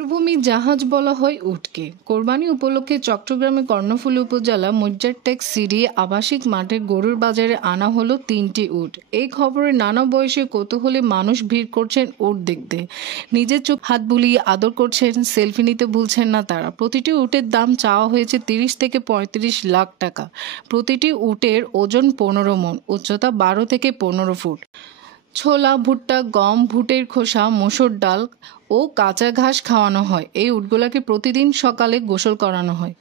মরুভূমি জাহাজ বলা হয় উটকে। কোরবানি উপলক্ষে চট্টগ্রামের কর্ণফুলী উপজেলা মজ্জারটেক সিডি আবাসিক মাঠে গরুর বাজারে আনা হলো ৩টি উট। এই খবরে নানা বয়সে কৌতূহলী মানুষ ভিড় করছেন উট দেখতে। নিজের চোখ হাত বুলিয়ে আদর করছেন, সেলফি নিতে ভুলছেন না তারা। প্রতিটি উটের দাম চাওয়া হয়েছে ৩০ থেকে ৩৫ লাখ টাকা। প্রতিটি উটের ওজন ১৫ মণ, উচ্চতা ১২ থেকে ১৫ ফুট। ছোলা, ভুট্টা, গম, ভুটের খোসা, মসুর ডাল ও কাঁচা ঘাস খাওয়ানো হয়। এই উটগুলাকে প্রতিদিন সকালে গোসল করানো হয়।